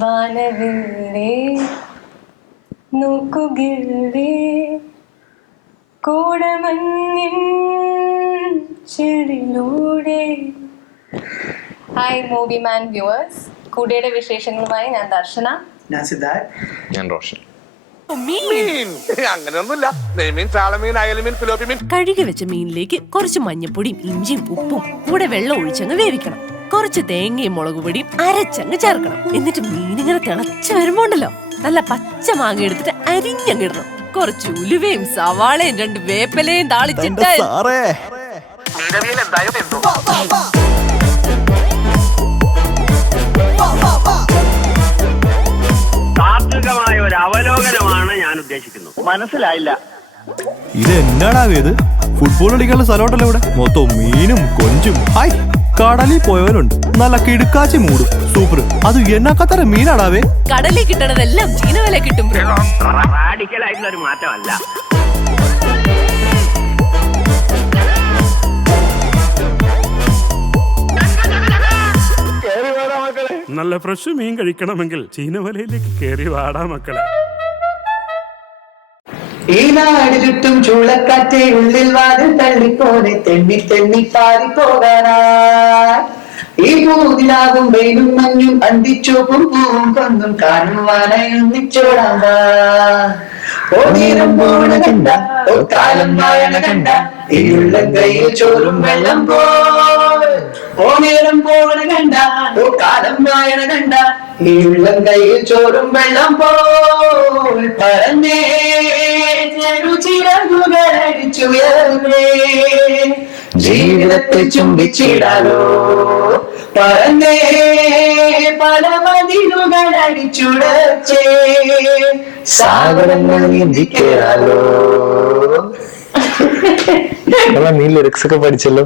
വാനവില്ലേ നോക്കുകില്ലേ കോടമഞ്ഞിൻ ചെടിലൂടെ. Hi movie മാൻ viewers, കൂടെയുടെ വിശേഷങ്ങളുമായി ഞാൻ ദർശന, ഞാൻ സിദ്ധാർത്ഥ്, ഞാൻ റോഷൻ. അങ്ങനെയൊന്നുമില്ല. നെയ്മീൻ, ചാളമീൻ, അയലമീൻ, ഫിലോപ്പിമീൻ. കഴുകി വെച്ച മീനിലേക്ക് കുറച്ച് മഞ്ഞപ്പൊടിയും ഇഞ്ചിയും ഉപ്പും കൂടെ വെള്ളം ഒഴിച്ചങ്ങ് വേവിക്കണം. കുറച്ച് തേങ്ങയും മുളക് പൊടിയും അരച്ചങ്ങ് ചേർക്കണം. എന്നിട്ട് മീനിങ്ങനെ തിളച്ച് വരുമ്പോണ്ടല്ലോ നല്ല പച്ച മാങ്ങ എടുത്തിട്ട് അരിഞ്ഞങ്ങിടണം. കുറച്ച് ഉലുവയും സവാളയും 2 വേപ്പിലയും താളിച്ചിട്ട് താത്വികമായ ഒരു അവലോകനമാണ് ഞാൻ ഉദ്ദേശിക്കുന്നത്. മനസ്സിലായില്ല. ഇത് എന്നാടാ ഇത്? ഫുട്ബോൾ കളിക്കാനുള്ള സ്ഥലമുണ്ടല്ലോ ഇവിടെ. മൊത്തം മീനും കൊഞ്ചും. ഹായ്, കടലിൽ പോയവരുണ്ട്. നല്ല കിടുക്കാച്ചി മൂടും. സൂപ്പർ. അത് എന്നക്കത്തര മീനാടാവേ. കടലിൽ കിട്ടണതെല്ലാം ചീനവല കിട്ടും. റാഡിക്കലായിട്ടുള്ള ഒരു മാറ്റമല്ല. നല്ല ഫ്രഷ് മീൻ കഴിക്കണമെങ്കിൽ ചീനവലയിലേക്ക് കേറി വാടാ മക്കളെ. ഈ നാട് ചുറ്റും ചൂളക്കാറ്റെ ഉള്ളിൽ വാതിൽ തള്ളിപ്പോലെ തെന്നി തെന്നി പാറിപ്പോകാനാ. ഈ പൂതിലാകും വെയിലും മഞ്ഞും അന്തിച്ചോപ്പും പൂവും കൊന്നും കാണുവാനായി ഒന്നിച്ചോടാൻ. ഓ നേരം പോണ കണ്ട, ഓ കാലം വായന കണ്ട, ഈ ഉള്ള കയ്യിൽ ചോറും വെള്ളം പോ. ഓ നേരം പോണ കണ്ട, ഓ കാലം വായന കണ്ട, ഈ ഉള്ള കയ്യിൽ ചോറും വെള്ളം പോൽ പറന്നേ ചിറകുകളടിച്ചുയർന്നേ ജീവിതത്തെ ചുംബിച്ചിടാലോ. പറന്നേ പല മതിലുകൾ അടിച്ചുടച്ചേ സാഗരങ്ങൾ നീന്തിക്കേറാലോ. നീ ലിറിക്സ് ഒക്കെ പഠിച്ചല്ലോ.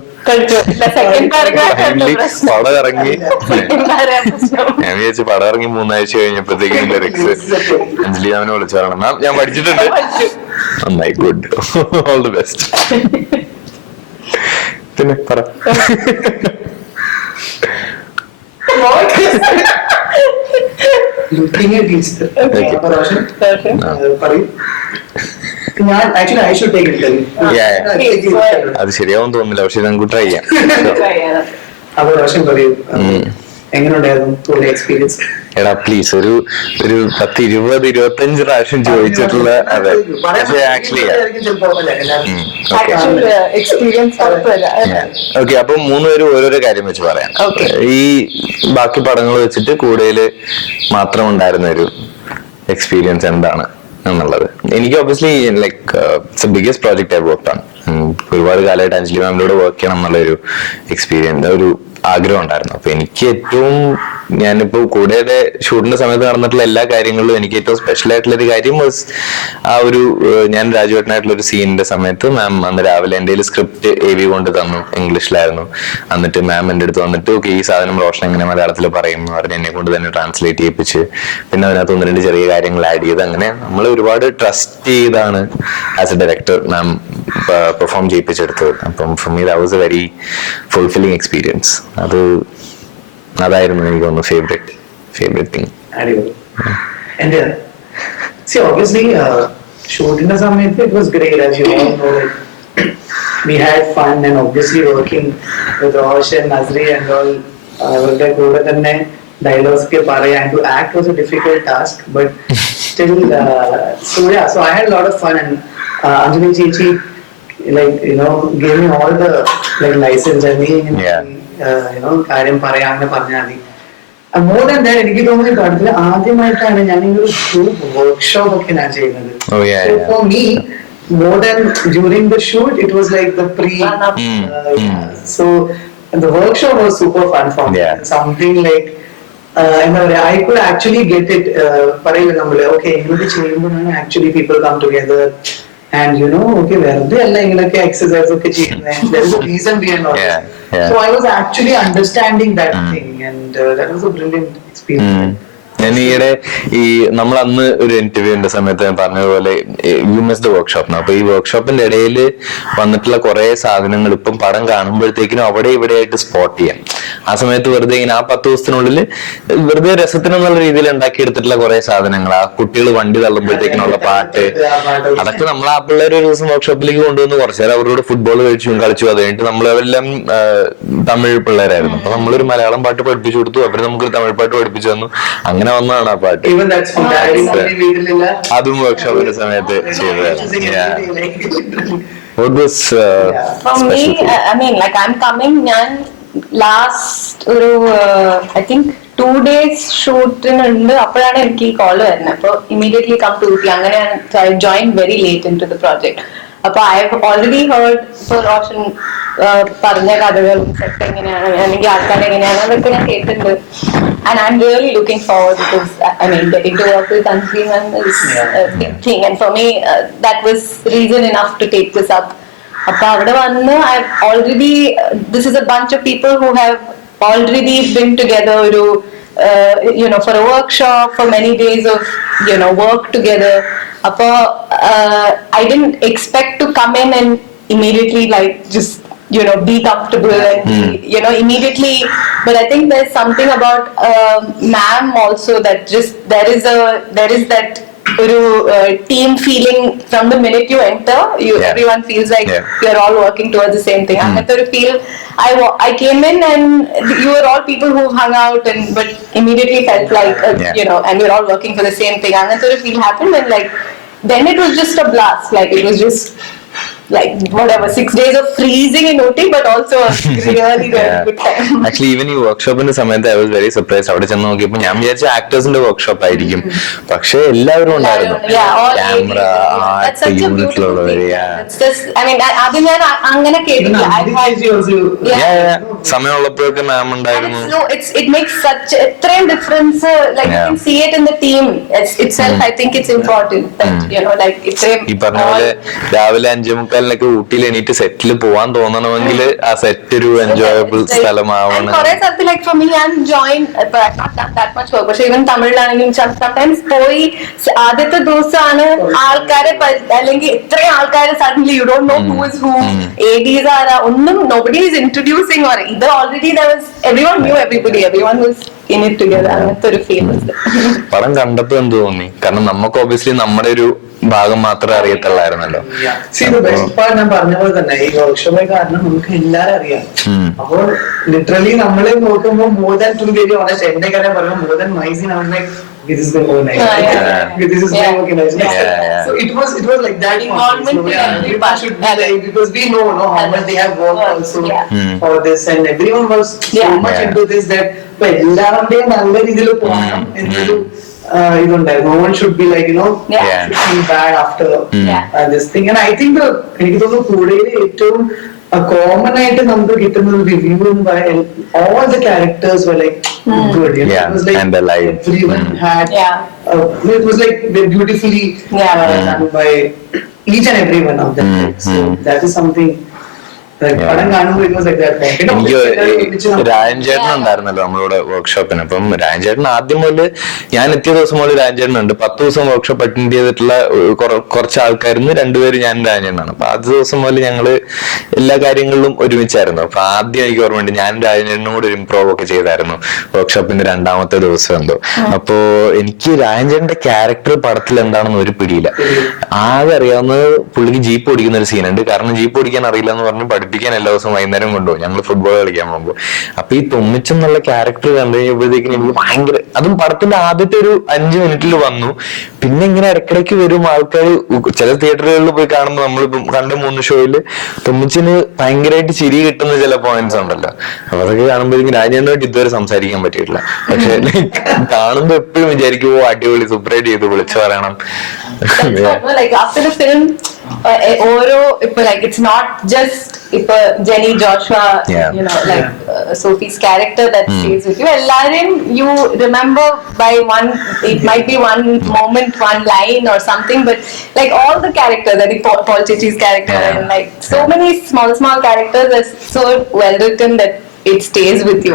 പടം ഇറങ്ങി, ഞാൻ വിചാരിച്ചു പടം ഇറങ്ങി 3 ആഴ്ച കഴിഞ്ഞപ്പോഴത്തേക്കും ലിറിക്സ് അഞ്ജലി അവനെ വിളിച്ചു പറയണം. മാം ഞാൻ പഠിച്ചിട്ടുണ്ട്. നന്നായി, ഗുഡ്, ഓൾ ദി ബെസ്റ്റ്. പിന്നെ പറ. അത് ശരിയാവും തോന്നുന്നില്ല, പക്ഷെ നമുക്ക് ട്രൈ ചെയ്യാം. അപ്പൊ റോഷൻ പറയൂ, എങ്ങനെയുണ്ടായിരുന്നു എക്സ്പീരിയൻസ്? എടാ പ്ലീസ്, ഒരു 10-20-25 പ്രാവശ്യം ചോദിച്ചിട്ടുള്ള. അതെ, ആക്ച്വലി ഓക്കെ. അപ്പൊ 3 പേരും ഓരോരോ കാര്യം വെച്ച് പറയാം. ഈ ബാക്കി പടങ്ങൾ വെച്ചിട്ട് കൂടുതൽ മാത്രം ഉണ്ടായിരുന്ന ഒരു എക്സ്പീരിയൻസ് എന്താണ് എന്നുള്ളത്. എനിക്ക് obviously like it's A biggest project I work on. ഒരുപാട് കാലമായിട്ട് അഞ്ജലി മാമിനോട് വർക്ക് ചെയ്യണം എന്നുള്ളൊരു എക്സ്പീരിയൻസ്, ഒരു ആഗ്രഹം ഉണ്ടായിരുന്നു. അപ്പൊ എനിക്ക് ഏറ്റവും, ഞാനിപ്പോ കൂടെയുടെ ഷൂട്ടിന്റെ സമയത്ത് നടന്നിട്ടുള്ള എല്ലാ കാര്യങ്ങളിലും എനിക്ക് ഏറ്റവും സ്പെഷ്യൽ ആയിട്ടുള്ള ഒരു കാര്യം വാസ് ആ ഒരു, ഞാൻ രാജുവേട്ടനായിട്ടുള്ള ഒരു സീനിന്റെ സമയത്ത് മാം അന്ന് രാവിലെ എൻ്റെ സ്ക്രിപ്റ്റ് AV കൊണ്ട് തന്നു, ഇംഗ്ലീഷിലായിരുന്നു. എന്നിട്ട് മാം എൻ്റെ അടുത്ത് വന്നിട്ട് ഓക്കെ ഈ സാധനം റോഷൻ എങ്ങനെ മലയാളത്തിൽ പറയും എന്ന് പറഞ്ഞ് എന്നെ കൊണ്ട് തന്നെ ട്രാൻസ്ലേറ്റ് ചെയ്യിപ്പിച്ച്, പിന്നെ അതിനകത്ത് 1-2 ചെറിയ കാര്യങ്ങൾ ആഡ് ചെയ്ത്, അങ്ങനെ നമ്മൾ ഒരുപാട് ട്രസ്റ്റ് ചെയ്താണ് as a director ma'am perform ചെയ്യിപ്പിച്ചെടുത്തത്. അപ്പം for me that was a very fulfilling experience. അതായിരുന്നു എനിക്ക് തോന്നുന്നു ഫേവറേറ്റ് തിങ്. Obviously, shooting സമയത്ത് it was great, as you all know. We had fun and obviously working with Rosh and Nazri and all. അവരുടെ കൂടെ തന്നെ dialogues ഒക്കെ പറയാൻ, to act was a difficult task, but still so I had a lot of fun. And Anjali Chechi gave me all the license and കാര്യം പറയാൻ പറഞ്ഞാൽ മതി. More than that എനിക്ക് തോന്നുന്നു പടത്തിൽ ആദ്യമായിട്ടാണ് ഞാൻ ഈ ഒരു ഗ്രൂപ്പ് വർക്ക്ഷോപ്പ് ഒക്കെ ഞാൻ ചെയ്യുന്നത്. For me more than during the shoot it was like the pre. So the workshop was super fun for me. Something like എന്താ പറയാ, I could actually get it. പറയില്ല നമ്മള് ഓക്കെ ഇങ്ങോട്ട് ചെയ്യുമ്പോഴാണ് actually people come together. And okay, വെറുതെ അല്ല ഇങ്ങനെയൊക്കെ exercise ഒക്കെ ചെയ്യുന്നത്. There is a reason behind all this. So I was actually understanding that thing, and that was a brilliant experience. ഞാൻ ഈയിടെ നമ്മൾ അന്ന് ഒരു ഇന്റർവ്യൂവിന്റെ സമയത്ത് ഞാൻ പറഞ്ഞതുപോലെ യു മിസ് ദ വർക്ക്ഷോപ്പ്. അപ്പൊ ഈ വർക്ക്ഷോപ്പിന്റെ ഇടയിൽ വന്നിട്ടുള്ള കുറെ സാധനങ്ങൾ ഇപ്പം പടം കാണുമ്പോഴത്തേക്കിനും അവിടെ ഇവിടെ ആയിട്ട് സ്പോട്ട് ചെയ്യാം. ആ സമയത്ത് വെറുതെ ഇങ്ങനെ ആ 10 ദിവസത്തിനുള്ളിൽ വെറുതെ രസത്തിനെന്നുള്ള രീതിയിൽ ഉണ്ടാക്കിയെടുത്തിട്ടുള്ള കുറെ സാധനങ്ങൾ, ആ കുട്ടികൾ വണ്ടി തള്ളുമ്പോഴത്തേക്കിനുള്ള പാട്ട്, അതൊക്കെ നമ്മൾ ആ പിള്ളേർ ഒരു ദിവസം വർക്ക്ഷോപ്പിലേക്ക് കൊണ്ടുവന്ന് കുറച്ചു നേരം അവരോട് ഫുട്ബോൾ കളിച്ചു. അത് കഴിഞ്ഞിട്ട് നമ്മളെല്ലാം തമിഴ് പിള്ളേരായിരുന്നു. അപ്പൊ നമ്മളൊരു മലയാളം പാട്ട് പഠിപ്പിച്ചു കൊടുത്തു, അവര് നമുക്കൊരു തമിഴ് പാട്ട് പഠിപ്പിച്ചു തന്നു. അങ്ങനെ വന്നതാണ് ആ പാട്ട്. അതും വർക്ക്ഷോപ്പിന്റെ സമയത്ത് ചെയ്തതായിരുന്നു. For me, I mean, like I'm coming. Last I think 2 days ഷൂട്ടിനുണ്ട്. അപ്പോഴാണ് എനിക്ക് ഈ കോള് വരുന്നത്. അപ്പൊ ഇമ്മീഡിയറ്റ്ലി കം ടു ഊട്ടി. അങ്ങനെയാണ് I joined very late into the project. അപ്പൊ I have already heard Roshan പറഞ്ഞ കഥകളും സെറ്റ് എങ്ങനെയാണ്, അല്ലെങ്കിൽ ആൾക്കാർ എങ്ങനെയാണ്, അതൊക്കെ ഞാൻ കേട്ടിട്ടുണ്ട്. And I'm really looking forward because I mean getting to work with Anshuman is a big thing, and for me that was reason enough to take this up. Appa avada vannu I've already this is a bunch of people who have already been together for a workshop, for many days of work together. Appa I didn't expect to come in and immediately like just be comfortable and immediately, but I think there's something about ma'am also that just there is that team feeling from the minute you enter. Everyone feels like you're all working towards the same thing. I came in and you were all people who hung out but immediately felt like and we're all working for the same thing. Another feel happened, and like then it was just a blast. Like it was just like whatever 6 days of freezing in OT, but also a really good time. Actually, even ഈ വർക്ക്ഷോപ്പിന്റെ സമയത്ത് I was very surprised. അവിടെ ചെന്ന് നോക്കിയപ്പോ ഞാൻ വിചാരിച്ച ആക്ടേഴ്സിന്റെ workshop ആയിരിക്കും, പക്ഷെ എല്ലാവരും ഉണ്ടായിരുന്നു. ക്യാമറ ആർട്ട് യൂണിറ്റിലുള്ളവര്. അത് ഞാൻ അങ്ങനെ കേട്ടില്ല. സമയമുള്ളപ്പോഴൊക്കെ മാം ഉണ്ടായിരുന്നു. It makes such എത്രയും difference. Like you can see it in the team itself. I think it's important that like ഇത്രയും ഈ പറഞ്ഞ പോലെ രാവിലെ 5:45 ഊട്ടിയിൽ എണീറ്റ് സെറ്റിൽ പോവാൻ തോന്നണമെങ്കിൽ ആ സെറ്റ് ഒരു എൻജോയബിൾ സ്ഥലമാവണം. കുറെ സ്ഥലത്ത് like for me I'm joined but not that much work. പക്ഷെ ഈവൻ തമിഴിലാണെങ്കിലും sometimes പോയി ആദ്യത്തെ ദിവസമാണ് ആൾക്കാരെ അല്ലെങ്കിൽ ഇത്രയും ആൾക്കാരെ suddenly you don't know who is who, ADs ആരാ ഒന്നും, nobody is introducing or either already there was everyone knew everyone was in it together. അങ്ങനത്തെ ഒരു ഫീൽ. പടം കണ്ടപ്പോ എന്ത് തോന്നി? കാരണം നമുക്ക് ഒബ്വിയസ്ലി നമ്മുടെ ഒരു ഭാഗം മാത്രമേ അറിയത്തുള്ളായിരുന്നല്ലോ. ഞാൻ പറഞ്ഞ പോലെ തന്നെ ഈ വർക്ക്ഷോപ്പ് കാരണം നമുക്ക് എല്ലാരും അറിയാം. അപ്പോൾ ലിറ്ററലി നമ്മളെ നോക്കുമ്പോൾ more than to be very honest, എന്റെ കാര്യം പറയുമ്പോൾ more than my scene I was like this is going to go nice. This is going to go nice. So it was like that involvement should be like, because we know how much they have worked also for this, and everyone was so much into this that എല്ലാവരുടെയും നല്ല രീതിയിൽ പോകണം എന്നൊരു ഇതുണ്ടായിരുന്നു. No one should be like feel bad after this thing. And I think എനിക്ക് തോന്നുന്നു കൂടുതൽ ഏറ്റവും കോമൺ ആയിട്ട് നമുക്ക് കിട്ടുന്ന റിവ്യൂ എന്ന് പറയാൻ all the characters were like good. It was like and alive. Everyone had it was like beautifully done by each and every one of them. So that is something. എനിക്ക് രാജൻ ചേട്ടൻ ഉണ്ടായിരുന്നല്ലോ നമ്മളോട് വർക്ക്ഷോപ്പിന്. അപ്പം രാജൻ ചേട്ടൻ ആദ്യം മുതൽ ഞാൻ എത്തിയ ദിവസം മുതൽ രാജൻ ചേട്ടനുണ്ട്. 10 ദിവസം വർക്ക്ഷോപ്പ് അറ്റൻഡ് ചെയ്തിട്ടുള്ള കുറച്ച് ആൾക്കാരുന്ന് 2 പേര് ഞാൻ രാജൻ ചേട്ടനാണ്. അപ്പൊ ആദ്യ ദിവസം മുതൽ ഞങ്ങള് എല്ലാ കാര്യങ്ങളിലും ഒരുമിച്ചായിരുന്നു. അപ്പൊ ആദ്യം എനിക്ക് ഓർമ്മയുണ്ട് ഞാൻ രാജൻ ചേട്ടനും കൂടെ ഒരു ഇംപ്രോവ് ഒക്കെ ചെയ്തായിരുന്നു വർക്ക്ഷോപ്പിന്റെ 2ാമത്തെ ദിവസം എന്തോ. അപ്പോ എനിക്ക് രാജൻ ചേട്ടന്റെ ക്യാരക്ടർ പടത്തിൽ എന്താണെന്ന് ഒരു പിടിയില്ല. ആകെ അറിയാവുന്നത് പുള്ളിക്ക് ജീപ്പ് ഓടിക്കുന്ന ഒരു സീനുണ്ട്. കാരണം ജീപ്പ് ഓടിക്കാൻ അറിയില്ല എന്ന് പറഞ്ഞ് പഠിപ്പിക്കാൻ എല്ലാ ദിവസവും വൈകുന്നേരം കൊണ്ടുപോകും ഞങ്ങൾ ഫുട്ബോൾ കളിക്കാൻ പോകുമ്പോൾ. അപ്പൊ ഈ തൊമ്മിച്ചെന്നുള്ള ക്യാരക്ടർ കണ്ടു കഴിഞ്ഞപ്പോഴത്തേക്കും എനിക്ക് ഭയങ്കര, അതും പടത്തിന്റെ ആദ്യത്തെ ഒരു 5 മിനിറ്റിൽ വന്നു. പിന്നെ ഇങ്ങനെ ഇടയ്ക്കിടയ്ക്ക് വരും ആൾക്കാർ. ചില തിയേറ്ററുകളിൽ പോയി കാണുമ്പോൾ നമ്മളിപ്പം കണ്ട 3 ഷോയില് തൊമ്മിച്ചിന് ഭയങ്കരമായിട്ട് ചിരി കിട്ടുന്ന ചില പോയിന്റ്സ് ഉണ്ടല്ലോ. അപ്പൊ അതൊക്കെ കാണുമ്പോഴേക്കും രാജേന്ദ്രനായിട്ട് ഇതുവരെ സംസാരിക്കാൻ പറ്റിയിട്ടില്ല. പക്ഷെ കാണുമ്പോ എപ്പോഴും വിചാരിക്കുമോ അടിപൊളി സൂപ്പറായിട്ട് ചെയ്ത് വിളിച്ചു പറയണം. It's not just Jenny, Joshua, Sophie's character that stays with you. You remember by one, it might be one moment, one line or something, but like all the characters, like Paul Chichi's character and like so many small characters are so well written that it stays with you.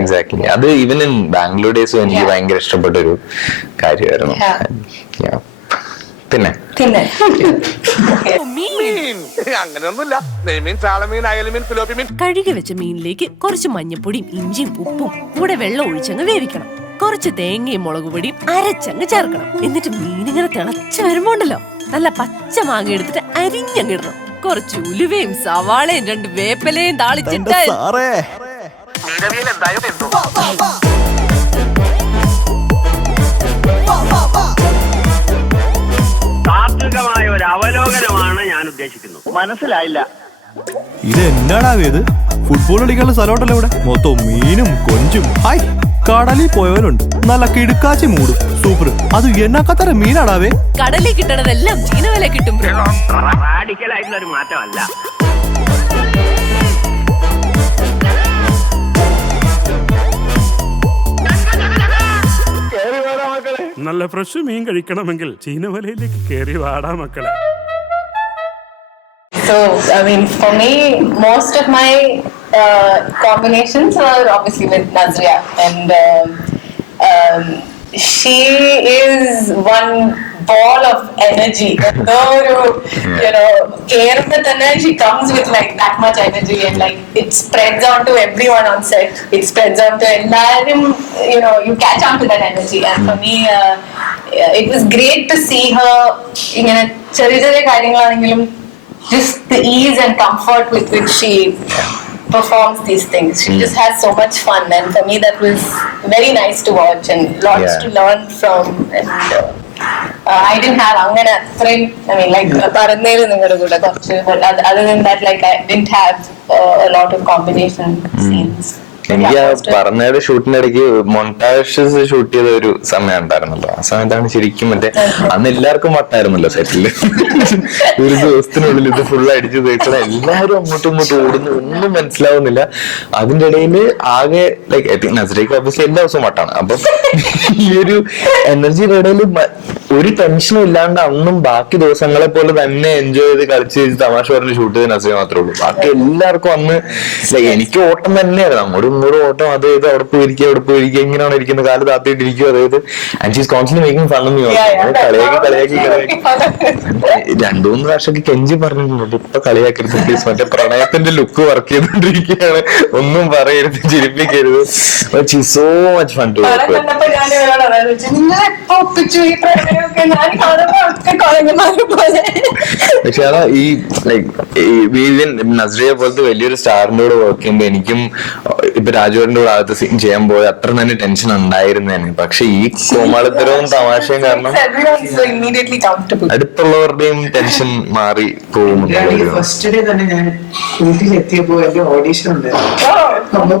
Exactly. അത് even in Bangalore ഡേയ്സും എനിക്ക് ഭയങ്കര ഇഷ്ടപ്പെട്ട ഒരു കാര്യമായിരുന്നു. Yeah. പിന്നെ അങ്ങനെയൊന്നുമില്ല. നെയ്മീൻ, ചാളമീൻ, അയലമീൻ, ഫിലോപ്പി മീൻ. കഴുകി വെച്ച മീനിലേക്ക് കുറച്ച് മഞ്ഞപ്പൊടിയും ഇഞ്ചിയും ഉപ്പും കൂടെ വെള്ളം ഒഴിച്ചങ്ങ് വേവിക്കണം. കുറച്ച് തേങ്ങയും മുളക് പൊടിയും അരച്ചങ്ങ് ചേർക്കണം. എന്നിട്ട് മീനിങ്ങനെ തിളച്ച് വരുമ്പോണ്ടല്ലോ നല്ല പച്ച മാങ്ങ എടുത്തിട്ട് അരിഞ്ഞങ്ങിടണം. കുറച്ച് ഉലുവയും സവാളയും 2 വേപ്പിലയും താളിച്ചിട്ട് താത്വികമായ ഒരു അവലോകനമാണ് ഞാൻ ഉദ്ദേശിക്കുന്നത്. മനസ്സിലായില്ല. ഇത് എന്നാടാ ഇത്? ഫുട്ബോൾ കളിക്കാനുള്ള സ്ഥലമുണ്ടല്ലോ ഇവിടെ, മൊത്തം മീനും കൊഞ്ചും. ഹായ്, കടലിൽ പോയവരുണ്ട്. നല്ല കിടുക്കാച്ചി മൂടും. സൂപ്പർ. അത് എന്നാക്കത്തര മീനാടാവേ. കടലിൽ കിട്ടണതെല്ലാം ചീനവല കിട്ടും. റാഡിക്കലായിട്ടുള്ള ഒരു മാറ്റമല്ല. നല്ല ഫ്രഷ് മീൻ കഴിക്കണമെങ്കിൽ ചീനവലയിലേക്ക് കയറി വാടാ മക്കളെ. So, I mean, for me, most of my combinations are obviously with Nazria, and she is one ball of energy. You know, care of the energy, she comes with like that much energy, and like it spreads onto everyone on set. It spreads onto everyone. You know, you catch on to that energy, and for me, it was great to see her. Ingane cheriya karyangalanengilum, just the ease and comfort with which she performs these things. She just has so much fun, and for me that was very nice to watch and lots to learn from. And I didn't have angana athrain, I mean, like parannelu ningade kuda korchu, but other than that, like I didn't have a lot of combination scenes. എനിക്ക് ആ പറഞ്ഞയുടെ ഷൂട്ടിന്റെ ഇടയ്ക്ക് മൊണ്ടാഷസ് shoot ചെയ്ത ഒരു സമയം ഉണ്ടായിരുന്നല്ലോ. ആ സമയത്താണ് ശരിക്കും മറ്റേ അന്ന് എല്ലാവർക്കും വട്ടായിരുന്നല്ലോ സെറ്റില്. ഒരു ദിവസത്തിനുള്ളിൽ ഇത് ഫുൾ അടിച്ചു തീർക്കണം. എല്ലാവരും അങ്ങോട്ടും ഇങ്ങോട്ടും ഓടുന്നു, ഒന്നും മനസ്സിലാവുന്നില്ല. അതിന്റെ ഇടയിൽ ആകെ ലൈക്ക് നസ്രിയക്ക് ഓബിയസ്ലി എല്ലാ ദിവസവും വട്ടാണ്. അപ്പൊ ഈ ഒരു എനർജിയുടെ ഇടയിൽ ഒരു ടെൻഷനും ഇല്ലാണ്ട് അന്നും ബാക്കി ദിവസങ്ങളെ പോലെ തന്നെ എൻജോയ് ചെയ്ത് കളിച്ച് തമാശ പറഞ്ഞ് ഷൂട്ട് ചെയ്ത് നസ്രിയ മാത്രമേ ഉള്ളൂ. ബാക്കി എല്ലാവർക്കും അന്ന് എനിക്ക് ഓട്ടം തന്നെയായിരുന്നു. അങ്ങോട്ടും ഇങ്ങോട്ടും ഓട്ടം. അതായത് അവിടെ പോയിരിക്കുക ഇങ്ങനെയാണ് ഇരിക്കുന്നത്, കാല് താത്തിയിട്ടിരിക്കും. അതായത് and she's constantly making fun of me. കളിയാക്കി 2-3 പ്രാവശ്യമൊക്കെ കെഞ്ചി പറഞ്ഞിട്ടുണ്ട്, ഇപ്പൊ കളിയാക്കരുത് പ്ലീസ്, മറ്റേ പ്രണയത്തിന്റെ ലുക്ക് വർക്ക് ചെയ്തോണ്ടിരിക്കുകയാണ്, ഒന്നും പറയരുത്, ചിരിപ്പിക്കരുത്. So much fun to work. പക്ഷെ അതാ ഈ ലൈക്ക് നസ്രിയ പോലത്തെ വലിയൊരു സ്റ്റാറിന്റെ കൂടെ വർക്ക് ചെയ്യുമ്പോ എനിക്കും ഇപ്പൊ രാജുവിന്റെ കൂടെ ആദ്യത്തെ സീൻ ചെയ്യാൻ പോയ അത്ര തന്നെ ടെൻഷൻ ഉണ്ടായിരുന്നേനെ. പക്ഷെ ഈ കോമാളിത്തരവും തമാശയും കാരണം അടുത്തുള്ളവരുടെയും ടെൻഷൻ മാറി പോകും. ഫസ്റ്റ് ഡേ തന്നെ ഞാൻ വീട്ടിലെത്തിയപ്പോ എന്റെ ഓഡീഷൻ ഉണ്ടായിരുന്നു. അപ്പൊ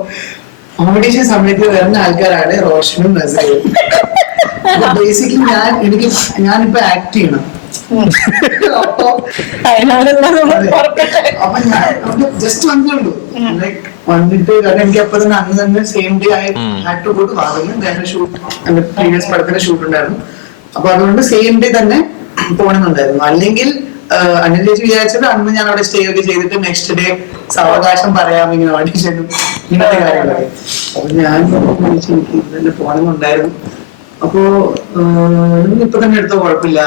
ഓഡീഷൻ സമയത്ത് വരുന്ന ആൾക്കാരാണ് റോഷനും നസ്രിയയും. ബേസിക്കലി ഞാനിപ്പോ ആക്ട് ചെയ്യണം. അപ്പൊ ഞാൻ ജസ്റ്റ് വന്നിട്ടുള്ളൂ. ലൈക്ക് വന്നിട്ട് കാരണം എനിക്ക് അപ്പൊ തന്നെ അന്ന് തന്നെ സെയിം ഡേ ആയി had to go to Vagamon. Shoot എന്റെ പ്രീവിയസ് പടത്തിന്റെ ഷൂട്ട് ഉണ്ടായിരുന്നു. അപ്പൊ അതുകൊണ്ട് സെയിം ഡേ തന്നെ പോകണമെന്നുണ്ടായിരുന്നു. അല്ലെങ്കിൽ അനിൽ ചേച്ചി വിചാരിച്ചത് അന്ന് ഞാൻ അവിടെ സ്റ്റേ ഒക്കെ ചെയ്തിട്ട് നെക്സ്റ്റ് ഡേ സാവകാശം പറയാം ഇങ്ങനെ ഓഡിഷനും ഇങ്ങനത്തെ കാര്യങ്ങളൊക്കെ. അപ്പൊ ഞാൻ എനിക്ക് തന്നെ പോകണമെന്നുണ്ടായിരുന്നു. അപ്പോ ഇപ്പൊ തന്നെ എടുത്തോ കുഴപ്പമില്ല.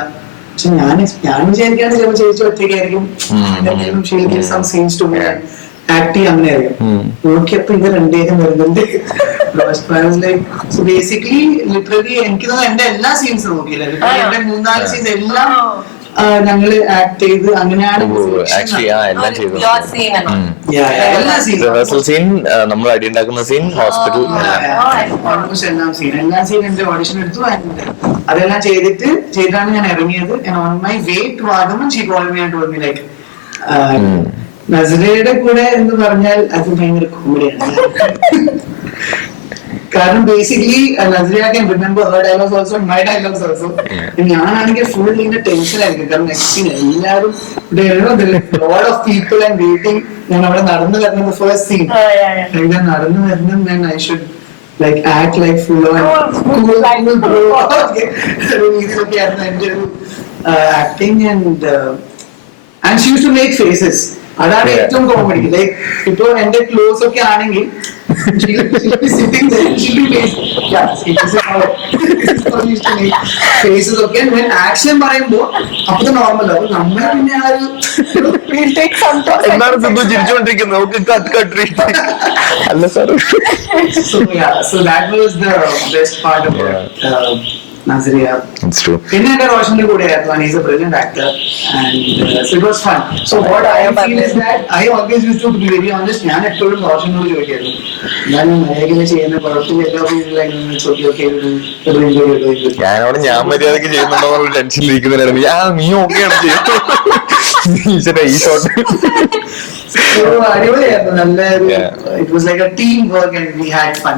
പക്ഷെ ഞാൻ വിചാരിക്കാണ്ട് ചിലപ്പോൾ ചേച്ചി ഒറ്റയ്ക്കായിരിക്കും ആക്ട് ചെയ്യാൻ അങ്ങനെയായിരിക്കും. നോക്കിയപ്പോ ഇത് രണ്ടേരും വരുന്നുണ്ട്. ബേസിക്കലി ലിറ്ററലി എനിക്ക് തോന്നുന്നു എന്റെ എല്ലാ സീൻസും നോക്കിയില്ല. എന്റെ 3-4 സീൻസ് എല്ലാം ഞങ്ങള് ആക്ട് ചെയ്ത് അങ്ങനെയാണ് നമ്മൾ അടിയുണ്ടാക്കുന്ന സീൻ, ഹോസ്പിറ്റൽ, എല്ലാ സീൻ എന്റെ ഓഡിഷൻ എടുത്തു. അതെല്ലാം ചെയ്തിട്ടാണ് ഞാൻ ഇറങ്ങിയത്. On my way to Vagamon she called me and told me like നസ്രിയയുടെ കൂടെ എന്ന് പറഞ്ഞാൽ അത് ഭയങ്കര കോമഡിയാണ്. കാരണം basically Nazriya can remember her dialogues also, my dialogues also. ഞാനാണെങ്കിൽ ഫുൾ ഇങ്ങനെ ടെൻഷൻ ആയിരിക്കും. കാരണം നെക്സ്റ്റ് എല്ലാവരും lot of people and waiting. ഞാൻ അവിടെ നടന്നു വരുന്നത് ഫസ്റ്റ് സീൻ നടന്നു വരുന്നത് ഞാൻ I should like act like full on cool bro. രീതിയിലൊക്കെയായിരുന്നു എന്റെ ഒരു acting. And she used to make faces. അതാണ് ഏറ്റവും കോമഡി. ലൈക്ക് ഇപ്പൊ എന്റെ ക്ലോസ് ഒക്കെ ആണെങ്കിൽ she'll be sitting there and she'll be facing. Yeah, see, this is how she used to make faces. Okay, and when action പറയുമ്പോൾ അപ്പോൾ normal ആവും. നമ്മൾ പിന്നെ ആ ഒരു We'll take some time. എന്താണ് സിന്ധു ചിരിച്ചുകൊണ്ടിരിക്കുന്നത്? നമുക്ക് അല്ല sir. so that was the best part about Nazriya. It's true. പിന്നെ എന്റെ റോഷന്റെ കൂടെ ആയിരുന്നു, and he's a brilliant actor, and so it was fun. So what I feel is that I always used to be very honest. ഞാൻ എപ്പോഴും റോഷനോട് ചോദിക്കായിരുന്നു, ഞാൻ മേഘന ചെയ്യുന്ന കുഴപ്പമില്ല, ഞാനവിടെ ഞാൻ മര്യാദക്ക് ചെയ്യുന്നുണ്ടോ ടെൻഷനിലിരിക്കുന്നതിനായിരുന്നു. നീ ഓക്കെയാണ് ചെയ്യുന്നത് ഈ ഷോട്ട്. അടിപൊളിയായിരുന്നു. നല്ല it was like a team work and we had fun.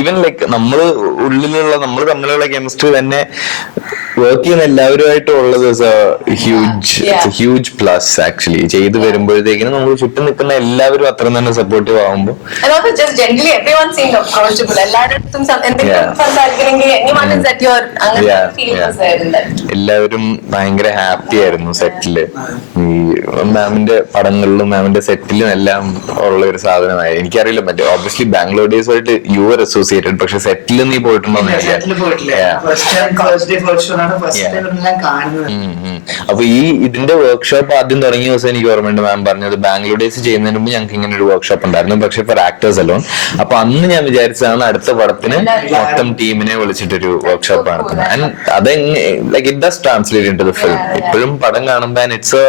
Even like നമ്മള് ഉള്ളിലുള്ള നമ്മൾ തമ്മിലുള്ള കെമിസ്ട്രി തന്നെ വർക്ക് ചെയ്യുന്ന എല്ലാവരുമായിട്ടും ഉള്ളത് ഹ്യൂജ് പ്ലസ് ആക്ച്വലി. ചെയ്ത് വരുമ്പോഴത്തേക്കിനും നമ്മൾ ചുറ്റും നിൽക്കുന്ന എല്ലാവരും അത്ര തന്നെ സപ്പോർട്ടീവ് ആവുമ്പോൾ And also just generally everyone seemed approachable. എല്ലായിടത്തും എന്തെങ്കിലും സംസാരിക്കണമെങ്കിൽ anyone is at your അങ്ങനെ feel was there in that. എല്ലാവരും ഭയങ്കര ഹാപ്പി ആയിരുന്നു സെറ്റില്. ഈ മാമിന്റെ പടങ്ങളിലും മാമിന്റെ സെറ്റിലും എല്ലാം ഉള്ള ഒരു സാധനമായി. എനിക്കറിയില്ല, മറ്റേ ഓബ്വിയസ്ലി ബാംഗ്ലൂർ ഡേയ്സ് ആയിട്ട് യു ആർ അസോസിയേറ്റഡ്, പക്ഷെ സെറ്റിൽ നീ പോയിട്ടുണ്ടോ? അപ്പൊ ഈ ഇതിന്റെ വർക്ക്ഷോപ്പ് ആദ്യം തുടങ്ങിയ ദിവസം എനിക്ക് ഓർമ്മയുണ്ട് മാം പറഞ്ഞത് ബാംഗ്ലൂർ ഡേയ്സ് ചെയ്യുന്നതിന് മുമ്പ് ഞങ്ങൾക്ക് ഇങ്ങനെ ഒരു വർക്ക്ഷോപ്പ് ഉണ്ടായിരുന്നു, പക്ഷെ ഫോർ ആക്ടേഴ്സ് അലോൺ. അപ്പൊ അന്ന് ഞാൻ വിചാരിച്ചതാണ് അടുത്ത പടത്തിന് മൊത്തം ടീമിനെ വിളിച്ചിട്ടൊരു വർക്ക്ഷോപ്പ് നടത്തുന്നത്. ആൻഡ് അതെങ്ങനെ like it does translate in to the film. ഇപ്പോഴും പടം കാണുമ്പോൾ ഇറ്റ്സ്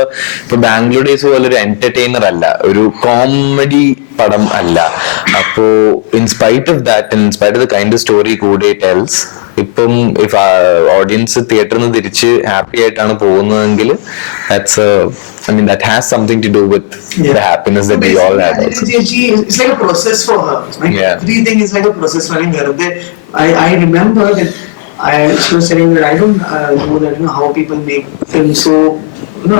ഇപ്പൊ ബാംഗ്ലൂർ ഡേയ്സ് പോലെ ഒരു എന്റർടൈനർ അല്ല, ഒരു കോമഡി പടം അല്ല. അപ്പോ in spite of that, in spite of the kind of story കൂടെ ടെൽസ്, ഇപ്പം ഇഫ് ഓഡിയൻസ് തിയേറ്ററിൽ നിന്ന് തിരിച്ച് ഹാപ്പി ആയിട്ടാണ് പോകുന്നതെങ്കിൽ that has something to do with the happiness that we all had also. It's like a process for her. Like everything is like a process for her. I remember that she was saying that I don't know that how people make films so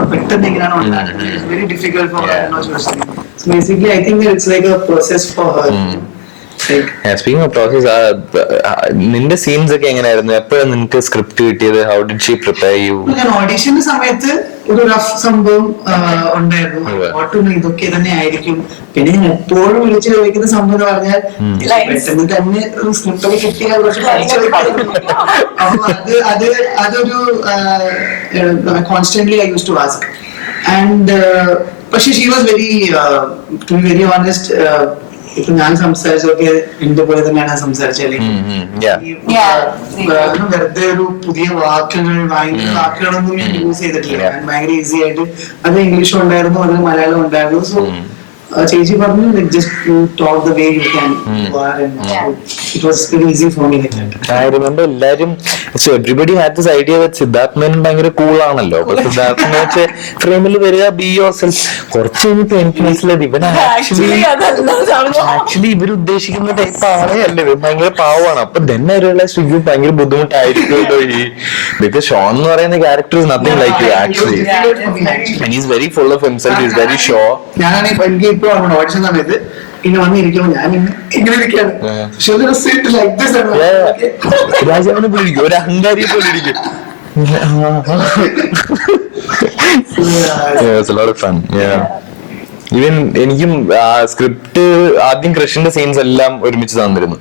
effective. It's very difficult for her. So basically I think that it's like a process for her. Speaking of process, നിന്റെ scenes ഒക്കെ എങ്ങനെയായിരുന്നു? എപ്പോഴാണ് നിനക്ക് script കിട്ടിയത്? How did she prepare U? ഞാൻ ഓഡിഷന്റെ സമയത്ത് ഒരു rough സംഭവം ഉണ്ടായിരുന്നു. ഓട്ടൊന്നും ഇതൊക്കെ തന്നെ ആയിരിക്കും. പിന്നെ ഞാൻ എപ്പോഴും വിളിച്ചു ചോദിക്കുന്ന സംഭവം എന്ന് പറഞ്ഞാൽ പെട്ടെന്ന് തന്നെ ഒരു സ്ക്രിപ്റ്റ് ഒക്കെ കിട്ടിയാൽ കുറച്ച് പഠിച്ചു. അപ്പൊ അതൊരു constantly I use to ask. And പക്ഷെ she was very, to be very honest, ഇപ്പൊ ഞാൻ സംസാരിച്ചൊക്കെ എന്റെ പോലെ തന്നെയാണ് സംസാരിച്ചത്. വെറുതെ ഒരു പുതിയ ഭയങ്കര വാക്കുകളൊന്നും ഞാൻ യൂസ് ചെയ്തിട്ടില്ല. ഞാൻ ഭയങ്കര ഈസി ആയിട്ട്, അത് ഇംഗ്ലീഷും ഉണ്ടായിരുന്നു, അത് മലയാളം ഉണ്ടായിരുന്നു. സോ ചേച്ചി പറഞ്ഞു just talk the way you can. It was very easy for me like that. I remember എല്ലാരും, so everybody had this idea that Siddharth Menon ഭയങ്കര കൂൾ ആണല്ലോ. അപ്പൊ സിദ്ധാർത്ഥ് വെച്ച് ഫ്രെയിമിൽ വരിക, ബി യുവർ സെൽഫ്. കുറച്ച് കഴിഞ്ഞപ്പോ എനിക്ക് മനസ്സിലായത് ഇവൻ ആക്ച്വലി ഇവർ ഉദ്ദേശിക്കുന്ന ടൈപ്പ് ആളെ അല്ല, ഇവൻ ഭയങ്കര പാവമാണ്. അപ്പൊ then I realized ഇത് ഭയങ്കര ബുദ്ധിമുട്ടായിരിക്കുമല്ലോ ഈ, because ഷോൺ എന്ന് പറയുന്ന character is nothing like you actually, and he's very full of himself, he's very sure. ഞാനാണെങ്കിൽ ഇപ്പൊ ഓഡിഷൻ സമയത്ത് ഇനി വന്നിരിക്കുമ്പോ ഞാൻ ഇങ്ങനെ ഇരിക്കുകയാണ്. രാജാവിനെ പോലെ ഇരിക്കും, ഒരു അഹങ്കാരിയെ പോലെ ഇരിക്കും. It's a lot of fun. Even എനിക്കും സ്ക്രിപ്റ്റ് ആദ്യം കൃഷിന്റെ സീൻസ് എല്ലാം ഒരുമിച്ച് തന്നിരുന്നു.